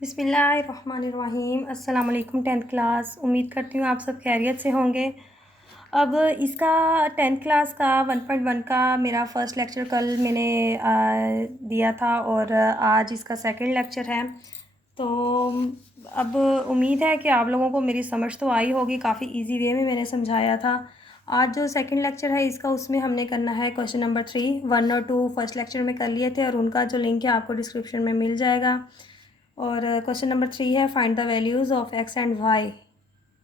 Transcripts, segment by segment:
बिस्मिल्लाहिर्रहमानिर्रहीम। अस्सलाम वालेकुम। 10th क्लास, उम्मीद करती हूँ आप सब खैरियत से होंगे। अब इसका 10th क्लास का 1.1 का मेरा फ़र्स्ट लेक्चर कल मैंने दिया था और आज इसका सेकंड लेक्चर है। तो अब उम्मीद है कि आप लोगों को मेरी समझ तो आई होगी, काफ़ी इजी वे में मैंने समझाया था। आज जो सेकंड लेक्चर है इसका उसमें हमने करना है क्वेश्चन नंबर 3। 1 और 2 फर्स्ट लेक्चर में कर लिए थे और उनका जो लिंक है आपको डिस्क्रिप्शन में मिल जाएगा। और क्वेश्चन नंबर 3 है find the values of x and y.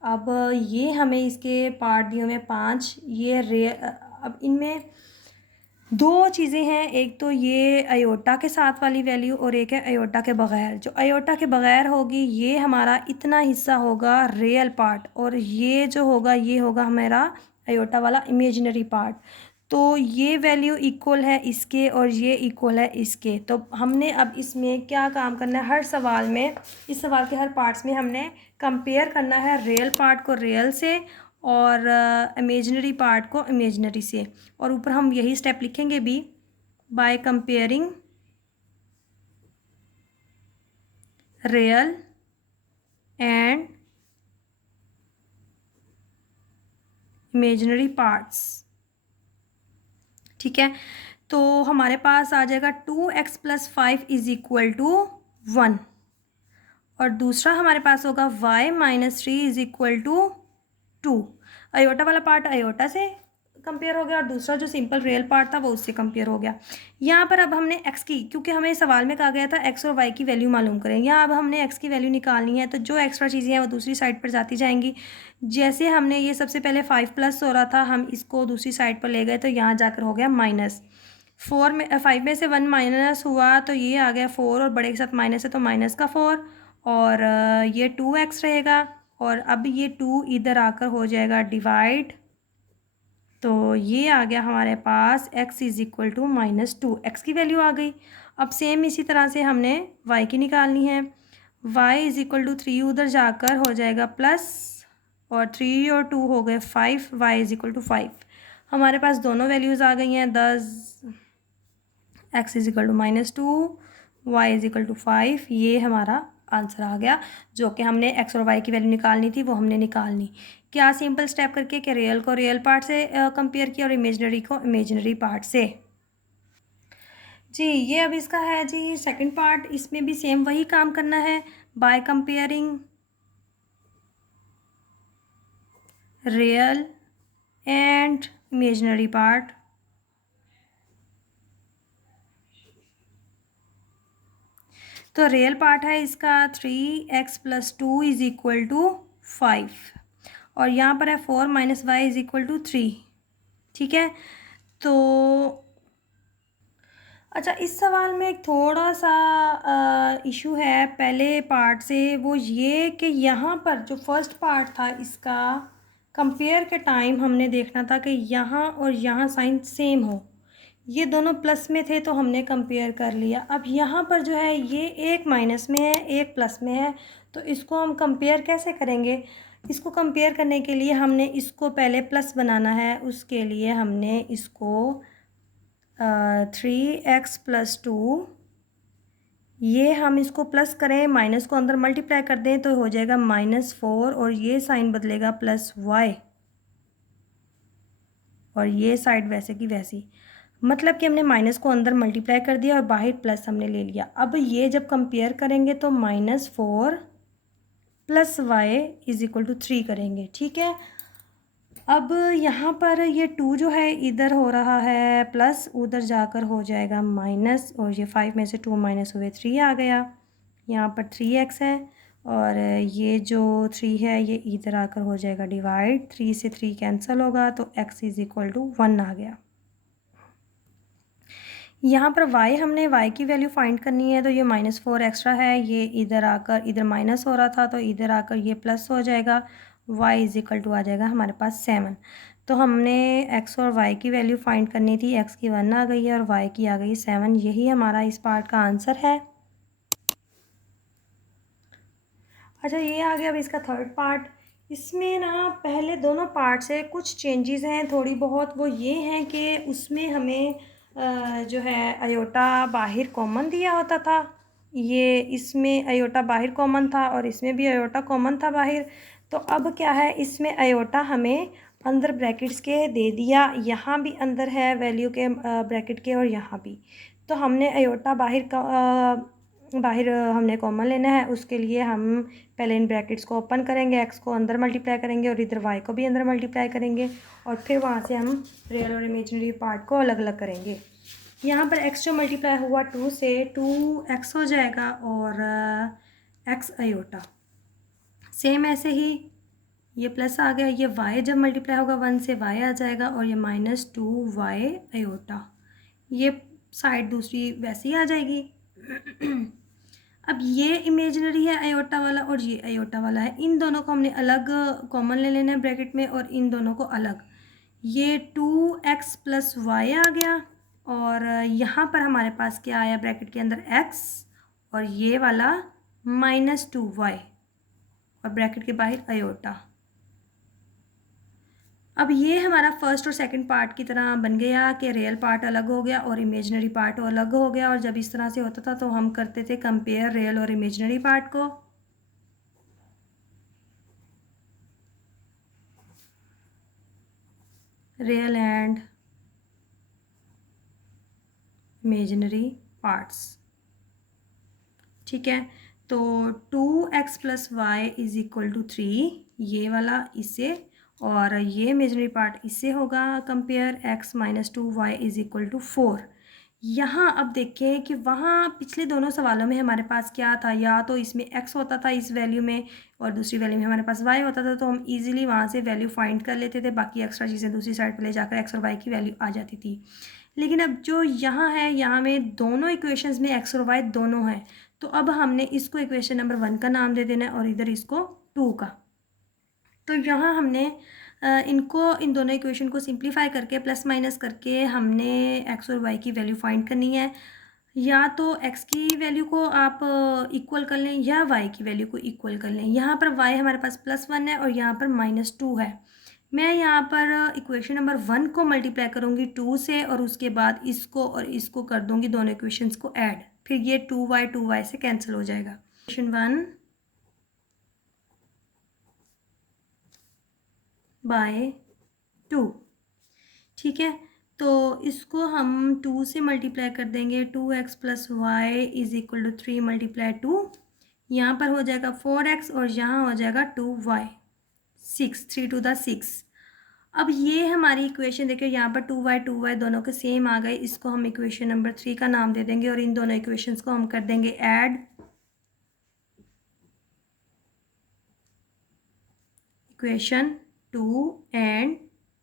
अब ये हमें इसके पार्ट दिए हुए 5। ये अब इनमें दो चीज़ें हैं, एक तो ये अयोटा के साथ वाली वैल्यू और एक है अयोटा के बग़ैर। जो अयोटा के बग़ैर होगी ये हमारा इतना हिस्सा होगा रियल पार्ट, और ये जो होगा ये होगा हमारा अयोटा वाला इमेजिनरी पार्ट। तो ये वैल्यू इक्वल है इसके और ये इक्वल है इसके। तो हमने अब इसमें क्या काम करना है, हर सवाल में, इस सवाल के हर पार्ट्स में हमने कंपेयर करना है रियल पार्ट को रियल से और इमेजिनरी पार्ट को इमेजिनरी से। और ऊपर हम यही स्टेप लिखेंगे भी, bye comparing real and imaginary parts. ठीक है, तो हमारे पास आ जाएगा 2x + 5 = 1 और दूसरा हमारे पास होगा y - 3 = 2। अयोटा वाला पार्ट अयोटा से कंपेयर हो गया और दूसरा जो सिंपल रियल पार्ट था वो उससे कंपेयर हो गया। यहाँ पर अब हमने x की, क्योंकि हमें सवाल में कहा गया था x और y की वैल्यू मालूम करें, यहाँ अब हमने x की वैल्यू निकालनी है। तो जो एक्स्ट्रा चीज़ें हैं वो दूसरी साइड पर जाती जाएंगी। जैसे हमने ये सबसे पहले 5+ हो रहा था, हम इसको दूसरी साइड पर ले गए तो यहाँ जाकर हो गया माइनस। 5 में से 1 माइनस हुआ तो ये आ गया 4 और बड़े के साथ माइनस है तो माइनस का 4 और ये 2x रहेगा। और अब ये 2 इधर आकर हो जाएगा डिवाइड, तो ये आ गया हमारे पास x = -2। x की वैल्यू आ गई। अब सेम इसी तरह से हमने y की निकालनी है। y = 3 उधर जाकर हो जाएगा प्लस, और 3 और 2 हो गए 5, y = 5। हमारे पास दोनों वैल्यूज़ आ गई हैं। 10 x = -2, y = 5। ये हमारा आंसर आ गया, जो कि हमने x और y की वैल्यू निकालनी थी वो हमने निकालनी। क्या सिंपल स्टेप करके कि रियल को रियल पार्ट से कंपेयर किया और इमेजिनरी को इमेजिनरी पार्ट से। जी, ये अब इसका है जी सेकंड पार्ट। इसमें भी सेम वही काम करना है, bye comparing real and imaginary part. तो रियल पार्ट है इसका 3x + 2 = 5 और यहाँ पर है 4 - y = 3। ठीक है, तो अच्छा, इस सवाल में एक थोड़ा सा इशू है पहले पार्ट से, वो ये कि यहाँ पर जो फर्स्ट पार्ट था इसका कंपेयर के टाइम हमने देखना था कि यहाँ और यहाँ साइन सेम हो। ये दोनों प्लस में थे तो हमने कंपेयर कर लिया। अब यहाँ पर जो है ये एक माइनस में है एक प्लस में है, तो इसको हम कंपेयर कैसे करेंगे। इसको कंपेयर करने के लिए हमने इसको पहले प्लस बनाना है, उसके लिए हमने इसको 3x + 2, ये हम इसको प्लस करें, माइनस को अंदर मल्टीप्लाई कर दें तो हो जाएगा -4 और ये साइन बदलेगा +y और ये साइड वैसे की वैसी। मतलब कि हमने माइनस को अंदर मल्टीप्लाई कर दिया और बाहर प्लस हमने ले लिया। अब ये जब कंपेयर करेंगे तो -4 + y = 3 करेंगे। ठीक है, अब यहाँ पर ये 2 जो है इधर हो रहा है प्लस, उधर जाकर हो जाएगा माइनस, और ये 5 में से 2 माइनस हुए 3 आ गया। यहाँ पर 3x है और ये जो 3 है ये इधर आकर हो जाएगा डिवाइड, 3 से 3 कैंसिल होगा तो x = 1 आ गया। यहाँ पर y, हमने y की वैल्यू फाइंड करनी है तो ये -4 एक्स्ट्रा है, ये इधर आकर इधर माइनस हो रहा था तो इधर आकर ये प्लस हो जाएगा। y = आ जाएगा हमारे पास 7। तो हमने x और y की वैल्यू फाइंड करनी थी, x की 1 आ गई है और y की आ गई 7। यही हमारा इस पार्ट का आंसर है। अच्छा, ये आ गया अब इसका थर्ड पार्ट। इसमें ना पहले दोनों पार्ट से कुछ चेंजेस हैं थोड़ी बहुत, वो ये हैं कि उसमें हमें जो है अयोटा बाहर कॉमन दिया होता था ये इसमें आयोटा बाहर कॉमन था और इसमें भी आयोटा कॉमन था बाहर। तो अब क्या है, इसमें आयोटा हमें अंदर ब्रैकेट्स के दे दिया, यहाँ भी अंदर है वैल्यू के ब्रैकेट के और यहाँ भी। तो हमने आयोटा बाहर हमने कॉमन लेना है। उसके लिए हम पहले इन ब्रैकेट्स को ओपन करेंगे, एक्स को अंदर मल्टीप्लाई करेंगे और इधर वाई को भी अंदर मल्टीप्लाई करेंगे और फिर वहाँ से हम रियल और इमेजिनरी पार्ट को अलग अलग करेंगे। यहाँ पर x जो मल्टीप्लाई हुआ 2 से, 2x हो जाएगा और x आयोटा। सेम ऐसे ही ये प्लस आ गया, ये y जब मल्टीप्लाई होगा 1 से y आ जाएगा और ये -2y आयोटा। ये साइड दूसरी वैसी आ जाएगी। अब ये इमेजिनरी है आयोटा वाला और ये आयोटा वाला है, इन दोनों को हमने अलग कॉमन ले लेना है ब्रैकेट में और इन दोनों को अलग। ये 2x + y आ गया और यहाँ पर हमारे पास क्या आया ब्रैकेट के अंदर x और ये वाला -2y और ब्रैकेट के बाहर आयोटा। अब ये हमारा फर्स्ट और सेकंड पार्ट की तरह बन गया कि रियल पार्ट अलग हो गया और इमेजिनरी पार्ट अलग हो गया। और जब इस तरह से होता था तो हम करते थे कंपेयर रियल और इमेजिनरी पार्ट को। रियल एंड इमेजिनरी पार्ट्स, ठीक है। तो 2x + y = 3, ये वाला इससे, और ये इमेजिनरी पार्ट इससे होगा कंपेयर x - 2y = 4। यहाँ अब देखें कि वहाँ पिछले दोनों सवालों में हमारे पास क्या था, या तो इसमें x होता था इस वैल्यू में और दूसरी वैल्यू में हमारे पास y होता था, तो हम इजीली वहाँ से वैल्यू फाइंड कर लेते थे, बाकी एक्स्ट्रा चीज़ें दूसरी साइड पर ले जाकर x और y की वैल्यू आ जाती थी। लेकिन अब जो यहाँ है, यहाँ में दोनों इक्वेशंस में x और y दोनों हैं, तो अब हमने इसको इक्वेशन नंबर 1 का नाम दे देना है और इधर इसको 2 का। तो यहाँ हमने इन दोनों इक्वेशन को सिंप्लीफाई करके प्लस माइनस करके हमने x और y की वैल्यू फाइंड करनी है। या तो x की वैल्यू को आप इक्वल कर लें या y की वैल्यू को इक्वल कर लें। यहाँ पर y हमारे पास +1 है और यहाँ पर -2 है। मैं यहाँ पर इक्वेशन नंबर 1 को मल्टीप्लाई करूँगी 2 से और उसके बाद इसको और इसको कर दूँगी दोनों इक्वेशंस को ऐड, फिर ये 2y से कैंसिल हो जाएगा। इक्वेशन 1 बाय 2, ठीक है। तो इसको हम 2 से मल्टीप्लाई कर देंगे, 2x + y = 3 × 2, यहाँ पर हो जाएगा 4x और यहाँ हो जाएगा 2y, 6, 3 × 6। अब ये हमारी इक्वेशन देखिए, यहाँ पर 2y दोनों के सेम आ गए, इसको हम इक्वेशन नंबर 3 का नाम दे देंगे और इन दोनों इक्वेशंस को हम कर देंगे ऐड। इक्वेशन 2 एंड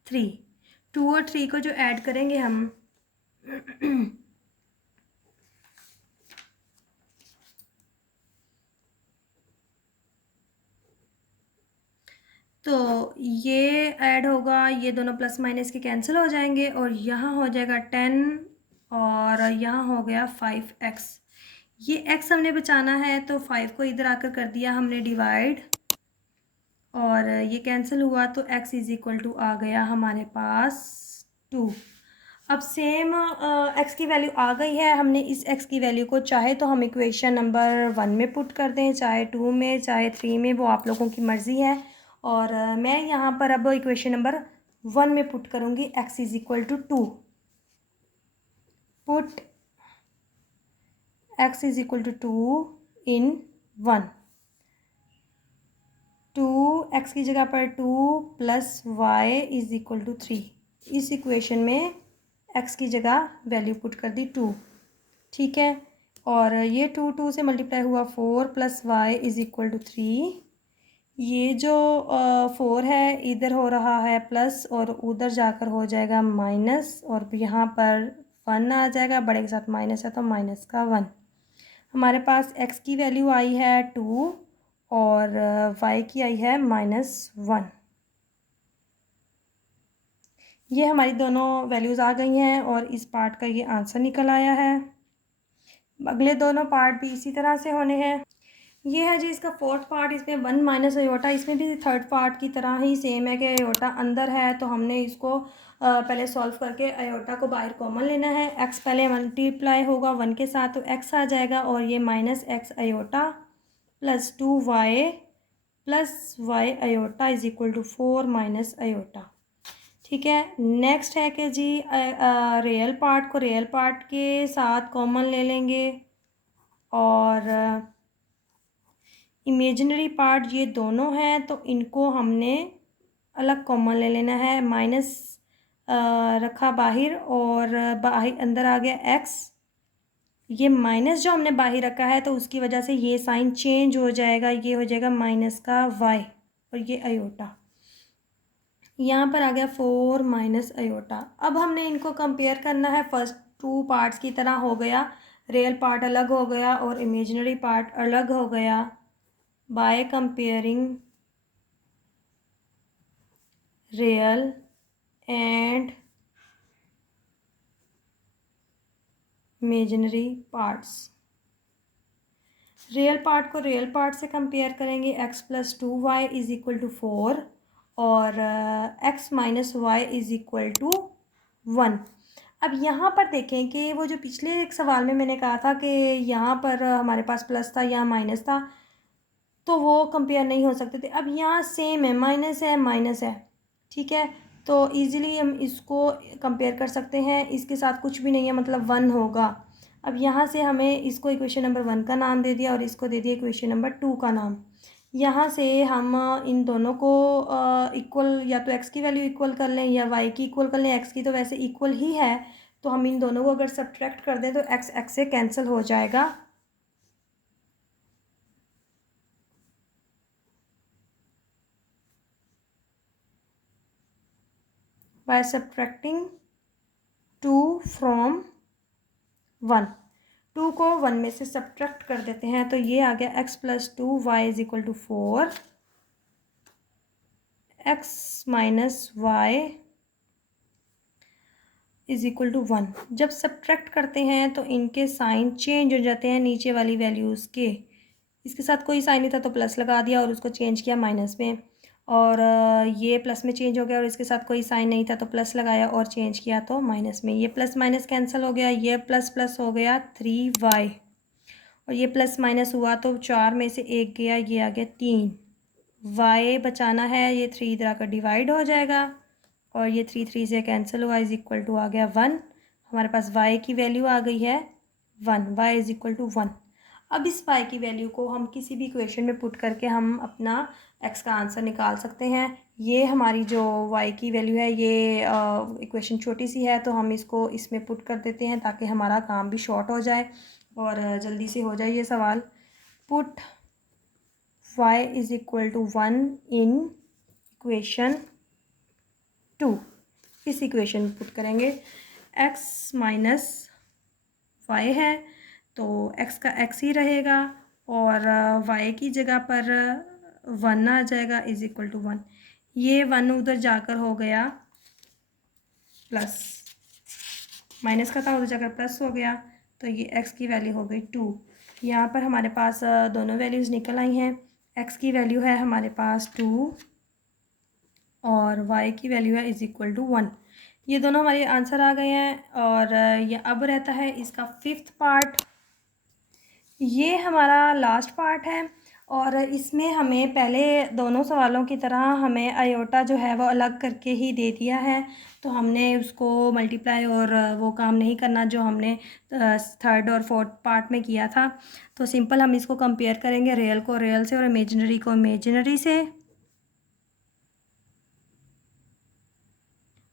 3, 2 और 3 को जो ऐड करेंगे हम तो ये ऐड होगा, ये दोनों प्लस माइनस के कैंसिल हो जाएंगे और यहाँ हो जाएगा 10 और यहाँ हो गया 5x। ये x हमने बचाना है तो 5 को इधर आकर कर दिया हमने डिवाइड और ये कैंसिल हुआ तो x = आ गया हमारे पास 2। अब सेम x की वैल्यू आ गई है, हमने इस x की वैल्यू को चाहे तो हम इक्वेशन नंबर 1 में पुट कर दें, चाहे 2 में, चाहे 3 में, वो आप लोगों की मर्ज़ी है। और मैं यहाँ पर अब इक्वेशन नंबर 1 में पुट करूँगी x = 2। पुट x = 2 इन 1, 2x की जगह पर 2 + y = 3। इस इक्वेशन में x की जगह वैल्यू पुट कर दी 2, ठीक है। और ये 2 से मल्टीप्लाई हुआ 4 + y = 3। ये जो 4 है इधर हो रहा है प्लस और उधर जाकर हो जाएगा माइनस और यहाँ पर 1 आ जाएगा, बड़े के साथ माइनस है तो माइनस का 1। हमारे पास x की वैल्यू आई है 2 और y की आई है -1। ये हमारी दोनों वैल्यूज़ आ गई हैं और इस पार्ट का ये आंसर निकल आया है। अगले दोनों पार्ट भी इसी तरह से होने हैं। ये है जी इसका फोर्थ पार्ट। इसमें 1 माइनस अयोटा, इसमें भी थर्ड पार्ट की तरह ही सेम है कि अयोटा अंदर है, तो हमने इसको पहले सॉल्व करके अयोटा को बाहर कॉमन लेना है। एक्स पहले मल्टीप्लाई होगा 1 के साथ, तो एक्स आ जाएगा, और ये minus x iota plus 2y plus y iota is equal to 4 minus iota. ठीक है, नेक्स्ट है कि जी रियल पार्ट को रियल पार्ट के साथ कॉमन ले लेंगे, और इमेजिनरी पार्ट ये दोनों हैं तो इनको हमने अलग कॉमन ले लेना है। माइनस रखा बाहर, और बाहर अंदर आ गया एक्स। ये माइनस जो हमने बाहर रखा है तो उसकी वजह से ये साइन चेंज हो जाएगा, ये हो जाएगा माइनस का वाई, और ये अयोटा यहाँ पर आ गया 4 माइनस अयोटा। अब हमने इनको कंपेयर करना है फर्स्ट टू पार्ट्स की तरह हो गया। रियल पार्ट अलग हो गया और इमेजिनरी पार्ट अलग हो गया। By comparing real and imaginary parts. Real part को रियल पार्ट से कंपेयर करेंगे, x plus 2y is equal to 4 और x minus y is equal to 1। अब यहाँ पर देखें कि वो जो पिछले एक सवाल में मैंने कहा था कि यहाँ पर हमारे पास प्लस था, यहाँ माइनस था, तो वो कंपेयर नहीं हो सकते थे। अब यहाँ सेम है, माइनस है माइनस है, ठीक है, तो इजीली हम इसको कंपेयर कर सकते हैं। इसके साथ कुछ भी नहीं है, मतलब 1 होगा। अब यहाँ से हमें इसको इक्वेशन नंबर 1 का नाम दे दिया और इसको दे दिया इक्वेशन नंबर 2 का नाम। यहाँ से हम इन दोनों को इक्वल, या तो x की वैल्यू इक्वल कर लें या y की इक्वल कर लें। x की तो वैसे इक्वल ही है, तो हम इन दोनों को अगर सब्ट्रैक्ट कर दें तो x से कैंसिल हो जाएगा। बाय सब्ट्रैक्टिंग 2 फ्रॉम 1, 2 को 1 में से सब्ट्रैक्ट कर देते हैं, तो ये आ गया x plus 2y is equal to 4, x minus y is equal to 1। जब सब्ट्रैक्ट करते हैं तो इनके साइन चेंज हो जाते हैं नीचे वाली वैल्यूज़ के। इसके साथ कोई साइन नहीं था तो प्लस लगा दिया और उसको चेंज किया माइनस में, और ये प्लस में चेंज हो गया और इसके साथ कोई साइन नहीं था तो प्लस लगाया और चेंज किया तो माइनस में। ये प्लस माइनस कैंसिल हो गया, ये प्लस प्लस हो गया 3y, और ये प्लस माइनस हुआ तो 4 में से 1 गया, ये आ गया 3। y बचाना है, ये 3 इधर आकर डिवाइड हो जाएगा और ये 3 3 से कैंसिल हुआ, इज इक्वल टू आ गया 1। हमारे पास y की वैल्यू आ गई है 1, y इज इक्वल टू 1। अब इस y की वैल्यू को हम किसी भी इक्वेशन में पुट करके हम अपना x का आंसर निकाल सकते हैं। ये हमारी जो y की वैल्यू है, ये इक्वेशन छोटी सी है तो हम इसको इसमें पुट कर देते हैं ताकि हमारा काम भी शॉर्ट हो जाए और जल्दी से हो जाए ये सवाल। Put y is equal to 1 in equation 2। इस इक्वेशन पुट करेंगे, x माइनस वाई है तो x का x ही रहेगा और y की जगह पर 1 आ जाएगा, इज इक्वल टू 1। ये 1 उधर जाकर हो गया प्लस, माइनस का था उधर जाकर प्लस हो गया, तो ये x की वैल्यू हो गई 2। यहाँ पर हमारे पास दोनों वैल्यूज़ निकल आई हैं। x की वैल्यू है हमारे पास 2 और y की वैल्यू है इज इक्वल टू 1। ये दोनों हमारे आंसर आ गए हैं। और ये अब रहता है इसका 5th पार्ट। ये हमारा लास्ट पार्ट है और इसमें हमें पहले दोनों सवालों की तरह हमें आयोटा जो है वो अलग करके ही दे दिया है, तो हमने उसको मल्टीप्लाई और वो काम नहीं करना जो हमने थर्ड और फोर्थ पार्ट में किया था। तो सिंपल हम इसको कंपेयर करेंगे, रियल को रियल से और इमेजिनरी को इमेजिनरी से,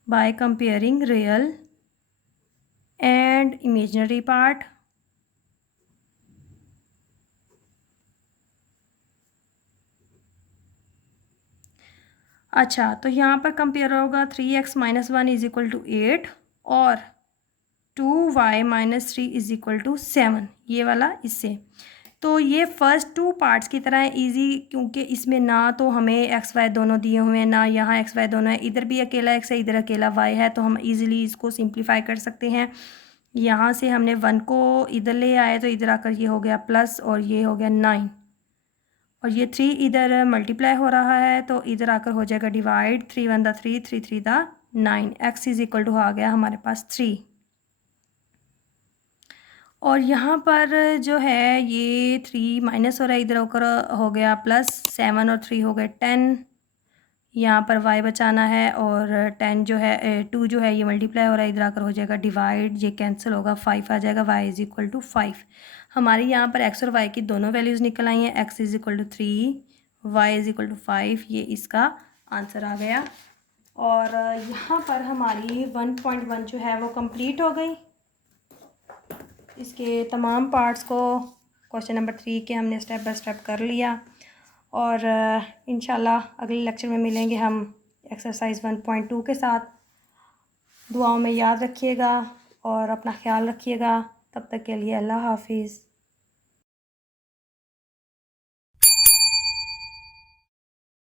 by comparing real and imaginary part। अच्छा, तो यहाँ पर कंपेयर होगा 3x minus 1 is equal to 8 और 2y minus 3 is equal to 7, ये वाला इससे। तो ये फर्स्ट टू पार्ट्स की तरह है इजी, क्योंकि इसमें ना तो हमें एक्स वाई दोनों दिए हुए हैं ना यहाँ एक्स वाई दोनों है, इधर भी अकेला एक्स है इधर अकेला वाई है, तो हम इजीली इसको सिंप्लीफाई कर सकते हैं। यहाँ से हमने 1 को इधर ले आए तो इधर आकर ये हो गया प्लस और ये हो गया 9। और ये 3 इधर मल्टीप्लाई हो रहा है तो इधर आकर हो जाएगा डिवाइड, 3 1 दा 3, 3 3 दा 9, x इज इक्वल टू आ गया हमारे पास 3। और यहाँ पर जो है ये 3 माइनस हो रहा है, इधर होकर हो गया प्लस, 7 और 3 हो गए 10, यहाँ पर y बचाना है, और 10 जो है 2 जो है ये मल्टीप्लाई हो रहा है, इधर आकर हो जाएगा डिवाइड, ये कैंसिल होगा, 5 आ जाएगा, y इज़ इक्वल टू 5। हमारी यहाँ पर x और y की दोनों वैल्यूज़ निकल आई हैं, x is equal to 3, y is equal to 5, ये इसका आंसर आ गया। और यहाँ पर हमारी 1.1 जो है वो कंप्लीट हो गई। इसके तमाम पार्ट्स को क्वेश्चन नंबर 3 के हमने स्टेप बाय स्टेप कर लिया, और इंशाल्लाह अगले लेक्चर में मिलेंगे हम एक्सरसाइज 1.2 के साथ। दुआओं में याद रखिएगा और अपना ख्याल रखिएगा। तब तक के लिए अल्लाह हाफिज़।